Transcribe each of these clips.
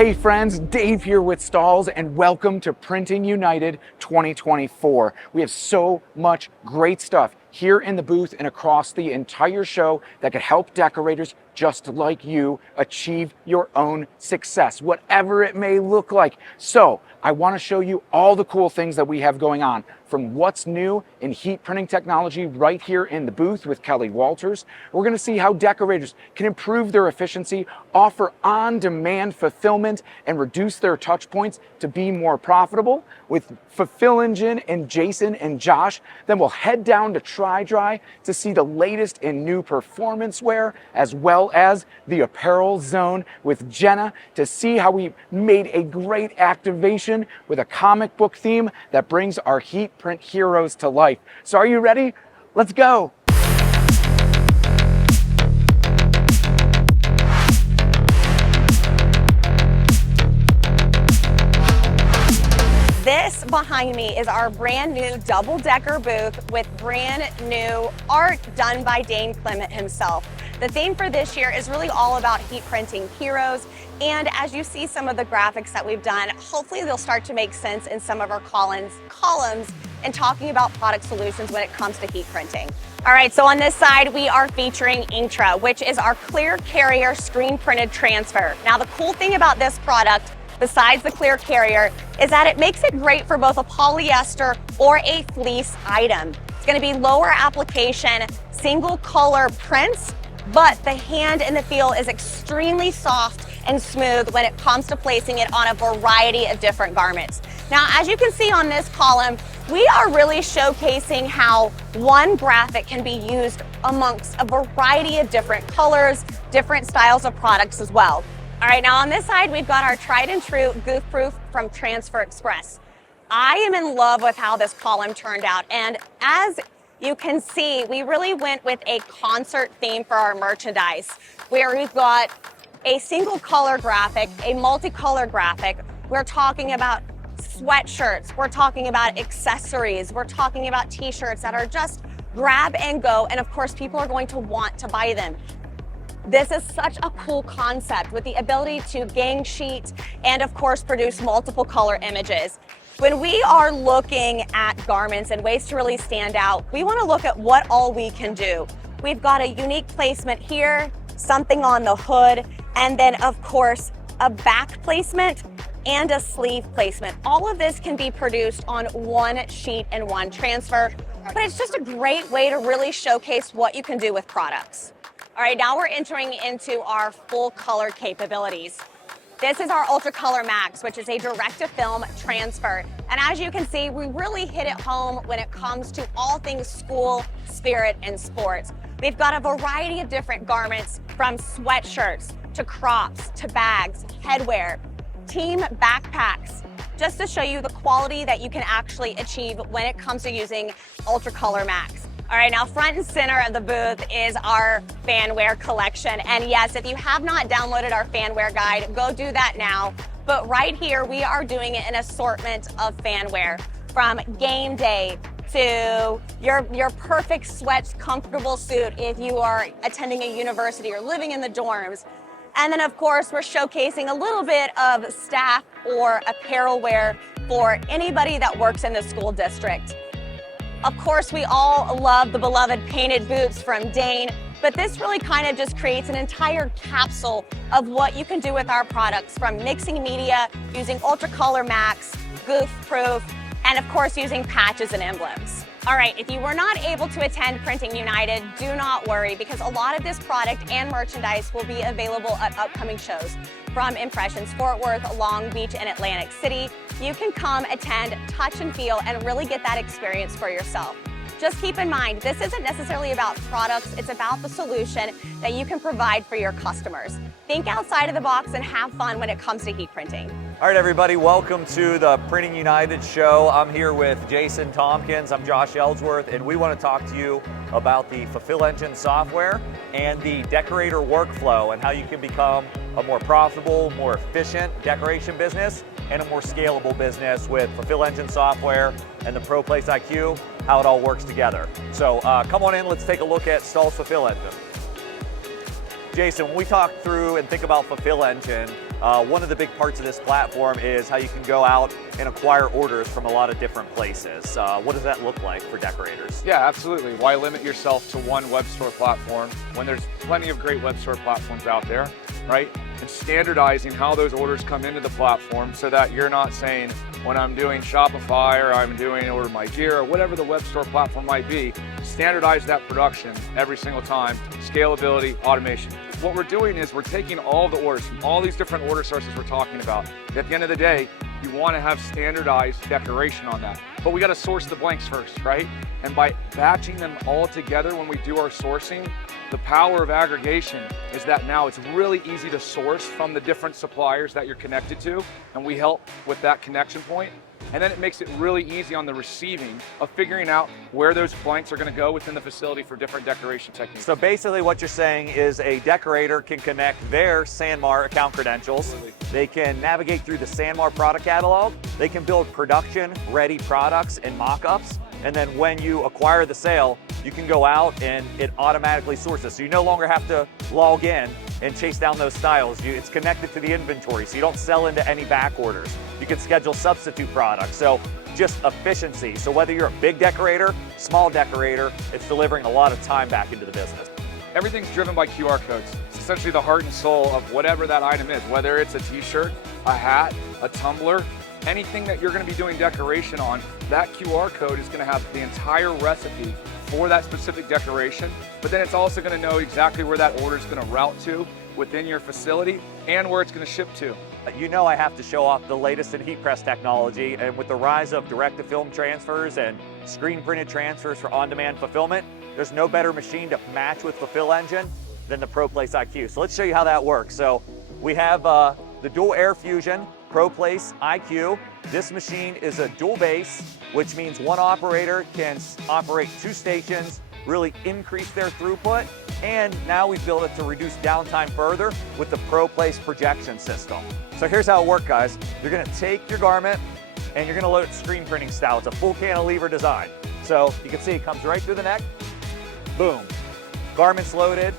Hey friends, Dave here with Stahls, and welcome to Printing United 2024. We have so much great stuff here in the booth and across the entire show that could help decorators just like you achieve your own success, whatever it may look like. So I want to show you all the cool things that we have going on, from what's new in heat printing technology right here in the booth with Kelly Walters. We're going to see how decorators can improve their efficiency, offer on-demand fulfillment, and reduce their touch points to be more profitable with Fulfill Engine and Jason and Josh. Then we'll head down to Tri-Dry to see the latest in new performance wear, as well as the apparel zone with Jenna to see how we made a great activation with a comic book theme that brings our heat print heroes to life. So are you ready? Let's go. This behind me is our brand new double-decker booth with brand new art done by Dane Clement himself. The theme for this year is really all about heat printing heroes, and as you see some of the graphics that we've done, hopefully they'll start to make sense in some of our columns and talking about product solutions when it comes to heat printing. All right, so on this side, we are featuring Inktra, which is our clear carrier screen printed transfer. Now, the cool thing about this product, besides the clear carrier, is that it makes it great for both a polyester or a fleece item. It's gonna be lower application, single color prints, but the hand and the feel is extremely soft and smooth when it comes to placing it on a variety of different garments. Now, as you can see on this column, we are really showcasing how one graphic can be used amongst a variety of different colors, different styles of products as well. All right, now on this side, we've got our tried and true goof proof from Transfer Express. I am in love with how this column turned out, and as you can see, we really went with a concert theme for our merchandise, where we've got a single color graphic, a multicolor graphic. We're talking about sweatshirts, we're talking about accessories, we're talking about t-shirts that are just grab and go, and of course, people are going to want to buy them. This is such a cool concept with the ability to gang sheet and of course produce multiple color images. When we are looking at garments and ways to really stand out, we want to look at what all we can do. We've got a unique placement here, something on the hood, and then of course a back placement and a sleeve placement. All of this can be produced on one sheet and one transfer, but it's just a great way to really showcase what you can do with products. All right, now we're entering into our full color capabilities. This is our Ultra Color Max, which is a direct-to-film transfer. And as you can see, we really hit it home when it comes to all things school, spirit, and sports. We've got a variety of different garments, from sweatshirts to crops to bags, headwear, team backpacks, just to show you the quality that you can actually achieve when it comes to using Ultra Color Max. All right, now front and center of the booth is our fanwear collection. And yes, if you have not downloaded our fanwear guide, go do that now. But right here, we are doing an assortment of fanwear, from game day to your perfect sweats, comfortable suit if you are attending a university or living in the dorms. And then of course, we're showcasing a little bit of staff or apparel wear for anybody that works in the school district. Of course, we all love the beloved painted boots from Dane, but this really kind of just creates an entire capsule of what you can do with our products, from mixing media, using Ultra Color Max, goof proof, and of course using patches and emblems. All right, if you were not able to attend Printing United, do not worry, because a lot of this product and merchandise will be available at upcoming shows. From Impressions Fort Worth, Long Beach, and Atlantic City, you can come, attend, touch and feel, and really get that experience for yourself. Just keep in mind, this isn't necessarily about products, it's about the solution that you can provide for your customers. Think outside of the box and have fun when it comes to heat printing. All right, everybody, welcome to the Printing United show. I'm here with Jason Tompkins, I'm Josh Ellsworth, and we want to talk to you about the Fulfill Engine software and the decorator workflow and how you can become a more profitable, more efficient decoration business and a more scalable business with Fulfill Engine software and the ProPlace IQ, how it all works together. So come on in, let's take a look at Stahls Fulfill Engine. Jason, when we talk through and think about Fulfill Engine, One of the big parts of this platform is how you can go out and acquire orders from a lot of different places. What does that look like for decorators? Yeah, absolutely. Why limit yourself to one web store platform when there's plenty of great web store platforms out there, right? And standardizing how those orders come into the platform so that you're not saying, when I'm doing Shopify or I'm doing Order My Gear or whatever the web store platform might be, standardize that production every single time, scalability, automation. What we're doing is we're taking all the orders from all these different order sources we're talking about. At the end of the day, you want to have standardized decoration on that. But we got to source the blanks first, right? And by batching them all together when we do our sourcing, the power of aggregation is that now it's really easy to source from the different suppliers that you're connected to, and we help with that connection point. And then it makes it really easy on the receiving of figuring out where those blanks are going to go within the facility for different decoration techniques. So basically what you're saying is a decorator can connect their Sanmar account credentials. Absolutely. They can navigate through the Sanmar product catalog. They can build production-ready products and mock-ups. And then when you acquire the sale, you can go out and it automatically sources. So you no longer have to log in and chase down those styles. It's connected to the inventory, so you don't sell into any back orders. You can schedule substitute products. So just efficiency. So whether you're a big decorator, small decorator, it's delivering a lot of time back into the business. Everything's driven by QR codes. It's essentially the heart and soul of whatever that item is, whether it's a t-shirt, a hat, a tumbler, anything that you're going to be doing decoration on, that QR code is going to have the entire recipe for that specific decoration, but then it's also going to know exactly where that order is going to route to within your facility and where it's going to ship to. You know I have to show off the latest in heat press technology, and with the rise of direct-to-film transfers and screen printed transfers for on-demand fulfillment, there's no better machine to match with Fulfill Engine than the ProPlace IQ. So let's show you how that works. So we have the dual air fusion ProPlace IQ. This machine is a dual base, which means one operator can operate 2 stations, really increase their throughput, and now we've built it to reduce downtime further with the ProPlace projection system. So here's how it works, guys. You're gonna take your garment and you're gonna load it screen printing style. It's a full cantilever design. So you can see it comes right through the neck, boom. Garments loaded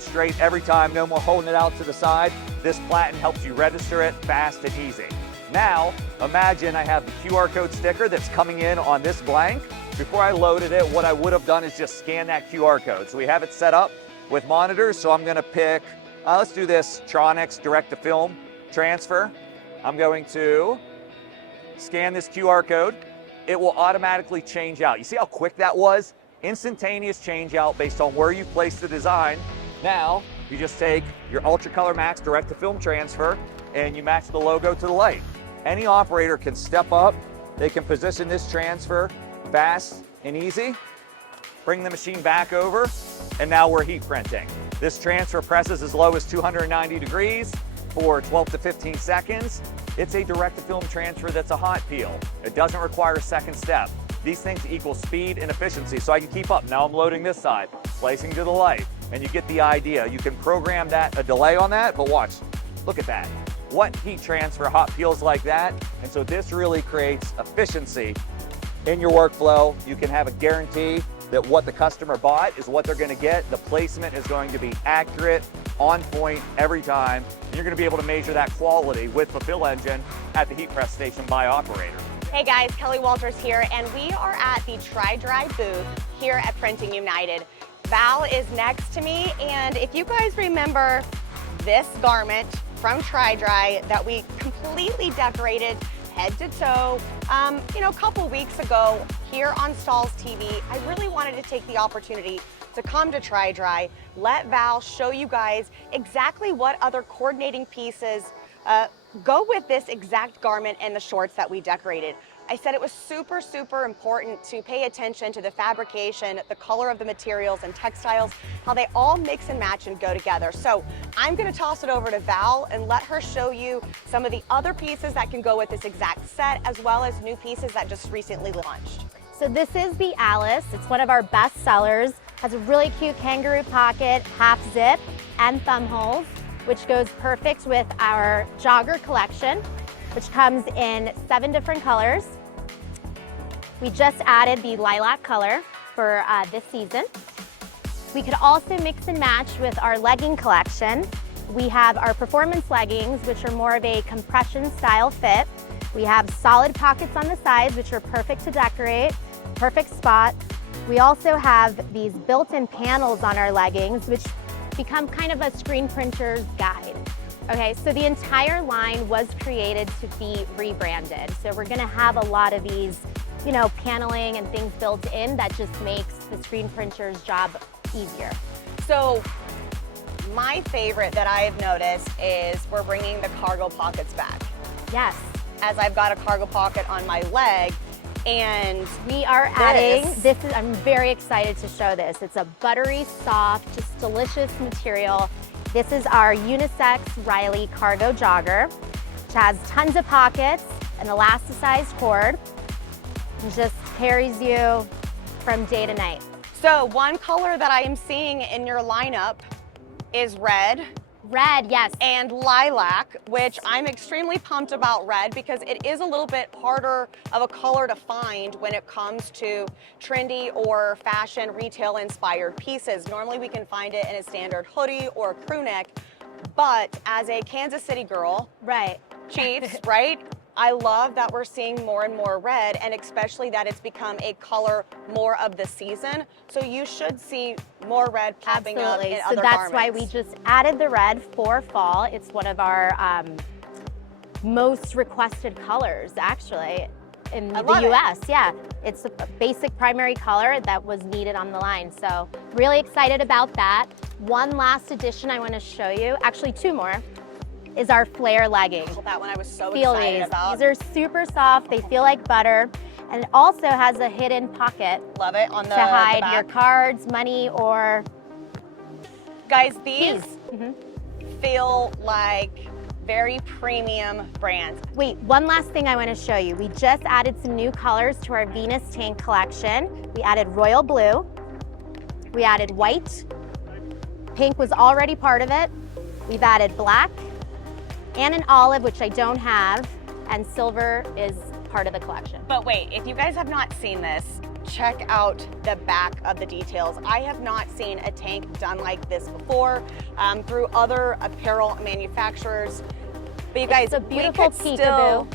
straight every time, no more holding it out to the side. This platen helps you register it fast and easy. Now, imagine I have the QR code sticker that's coming in on this blank. Before I loaded it, what I would have done is just scan that QR code. So we have it set up with monitors. So I'm gonna pick, let's do this Hotronix direct-to-film transfer. I'm going to scan this QR code. It will automatically change out. You see how quick that was? Instantaneous change out based on where you placed the design. Now, you just take your Ultra Color Max direct-to-film transfer and you match the logo to the light. Any operator can step up, they can position this transfer fast and easy, bring the machine back over, and now we're heat printing. This transfer presses as low as 290 degrees for 12 to 15 seconds. It's a direct-to-film transfer that's a hot peel. It doesn't require a second step. These things equal speed and efficiency, so I can keep up. Now I'm loading this side, placing to the light, and you get the idea. You can program that, a delay on that, but watch, look at that. What heat transfer hot peels like that? And so this really creates efficiency in your workflow. You can have a guarantee that what the customer bought is what they're gonna get. The placement is going to be accurate, on point every time. And you're gonna be able to measure that quality with Fulfill Engine at the heat press station by operator. Hey guys, Kelly Walters here, and we are at the Tri-Dry booth here at Printing United. Val is next to me, and if you guys remember this garment from Tri-Dry that we completely decorated head to toe, a couple weeks ago here on Stahls TV, I really wanted to take the opportunity to come to Tri-Dry, let Val show you guys exactly what other coordinating pieces go with this exact garment and the shorts that we decorated. I said it was super, super important to pay attention to the fabrication, the color of the materials and textiles, how they all mix and match and go together. So I'm gonna toss it over to Val and let her show you some of the other pieces that can go with this exact set, as well as new pieces that just recently launched. So this is the Alice. It's one of our best sellers. Has a really cute kangaroo pocket, half zip, and thumb holes, which goes perfect with our jogger collection, which comes in 7 different colors. We just added the lilac color for this season. We could also mix and match with our legging collection. We have our performance leggings, which are more of a compression style fit. We have solid pockets on the sides, which are perfect to decorate, perfect spot. We also have these built-in panels on our leggings, which become kind of a screen printer's guide. Okay, so the entire line was created to be rebranded. So we're gonna have a lot of these, you know, paneling and things built in that just makes the screen printer's job easier. So my favorite that I've noticed is we're bringing the cargo pockets back. Yes. As I've got a cargo pocket on my leg, and we are adding, I'm very excited to show this. It's a buttery, soft, just delicious material. This is our unisex Riley cargo jogger, which has tons of pockets, an elasticized cord, and just carries you from day to night. So one color that I am seeing in your lineup is red. Red, yes. And lilac, which I'm extremely pumped about red because it is a little bit harder of a color to find when it comes to trendy or fashion retail inspired pieces. Normally we can find it in a standard hoodie or a crew neck, but as a Kansas City girl, right, Chiefs, right? I love that we're seeing more and more red, and especially that it's become a color more of the season. So you should see more red popping up in other garments. So that's why we just added the red for fall. It's one of our most requested colors, actually, in the US. Yeah, it's a basic primary color that was needed on the line. So really excited about that. One last addition I want to show you, actually two more, is our flare legging. Oh, that one I was so excited about. These are super soft, they feel like butter, and it also has a hidden pocket. Love it, on the to hide the your cards, money, or guys, these feel like very premium brands. Wait, one last thing I want to show you. We just added some new colors to our Venus tank collection. We added royal blue, we added white, pink was already part of it. We've added black, and an olive, which I don't have, and silver is part of the collection. But wait, if you guys have not seen this, check out the back of the details. I have not seen a tank done like this before through other apparel manufacturers. But you guys, it's a beautiful peekaboo.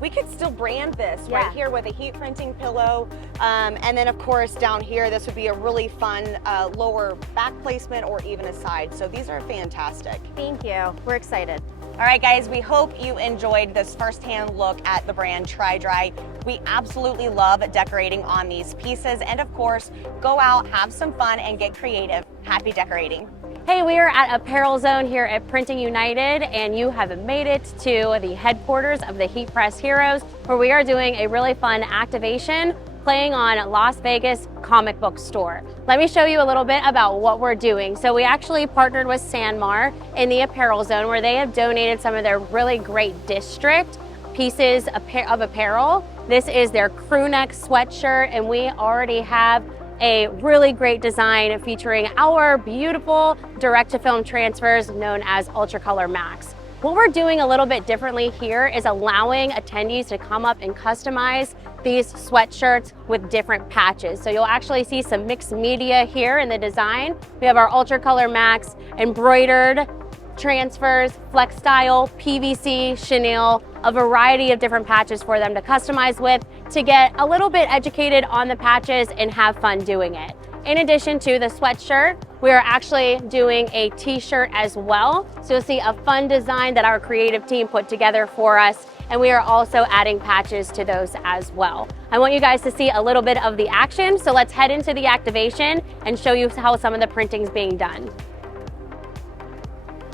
We could still brand this right here with a heat printing pillow. And then of course down here, this would be a really fun lower back placement or even a side. So these are fantastic. Thank you, we're excited. All right, guys, we hope you enjoyed this firsthand look at the brand Tri-Dry. We absolutely love decorating on these pieces. And of course, go out, have some fun, and get creative. Happy decorating. Hey, we are at Apparel Zone here at Printing United, and you have made it to the headquarters of the Heat Press Heroes, where we are doing a really fun activation playing on Las Vegas comic book store. Let me show you a little bit about what we're doing. So we actually partnered with Sanmar in the Apparel Zone, where they have donated some of their really great district pieces of apparel. This is their crew neck sweatshirt, and we already have a really great design featuring our beautiful direct-to-film transfers known as Ultra Color Max. What we're doing a little bit differently here is allowing attendees to come up and customize these sweatshirts with different patches. So you'll actually see some mixed media here in the design. We have our Ultra Color Max embroidered transfers, flex style, PVC, chenille, a variety of different patches for them to customize with to get a little bit educated on the patches and have fun doing it. In addition to the sweatshirt, we are actually doing a t-shirt as well. So you'll see a fun design that our creative team put together for us, and we are also adding patches to those as well. I want you guys to see a little bit of the action, so let's head into the activation and show you how some of the printing is being done.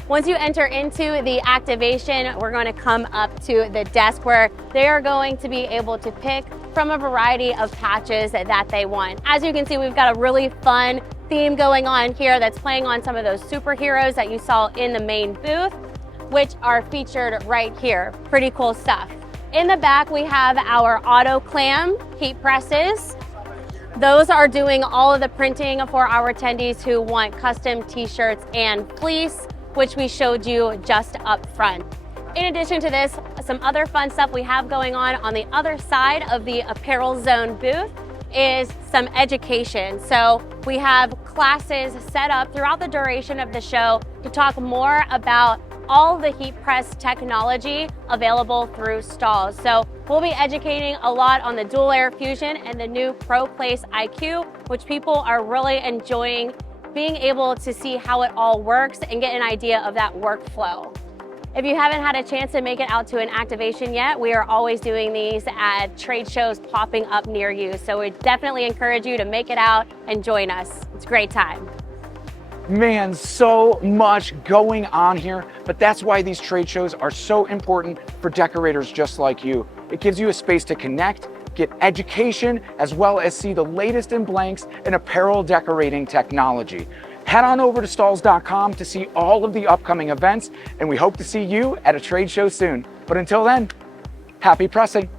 Once you enter into the activation, we're going to come up to the desk where they are going to be able to pick from a variety of patches that they want. As you can see, we've got a really fun theme going on here that's playing on some of those superheroes that you saw in the main booth, which are featured right here. Pretty cool stuff. In the back, we have our auto clam heat presses. Those are doing all of the printing for our attendees who want custom t-shirts and fleece, which we showed you just up front. In addition to this, some other fun stuff we have going on the other side of the Apparel Zone booth is some education. So we have classes set up throughout the duration of the show to talk more about all the heat press technology available through Stahls. So we'll be educating a lot on the dual air fusion and the new ProPlace IQ, which people are really enjoying being able to see how it all works and get an idea of that workflow. If you haven't had a chance to make it out to an activation yet, we are always doing these at trade shows popping up near you. So we definitely encourage you to make it out and join us. It's a great time. Man, so much going on here, but that's why these trade shows are so important for decorators just like you. It gives you a space to connect, get education, as well as see the latest in blanks and apparel decorating technology. Head on over to stahls.com to see all of the upcoming events, and we hope to see you at a trade show soon. But until then, happy pressing.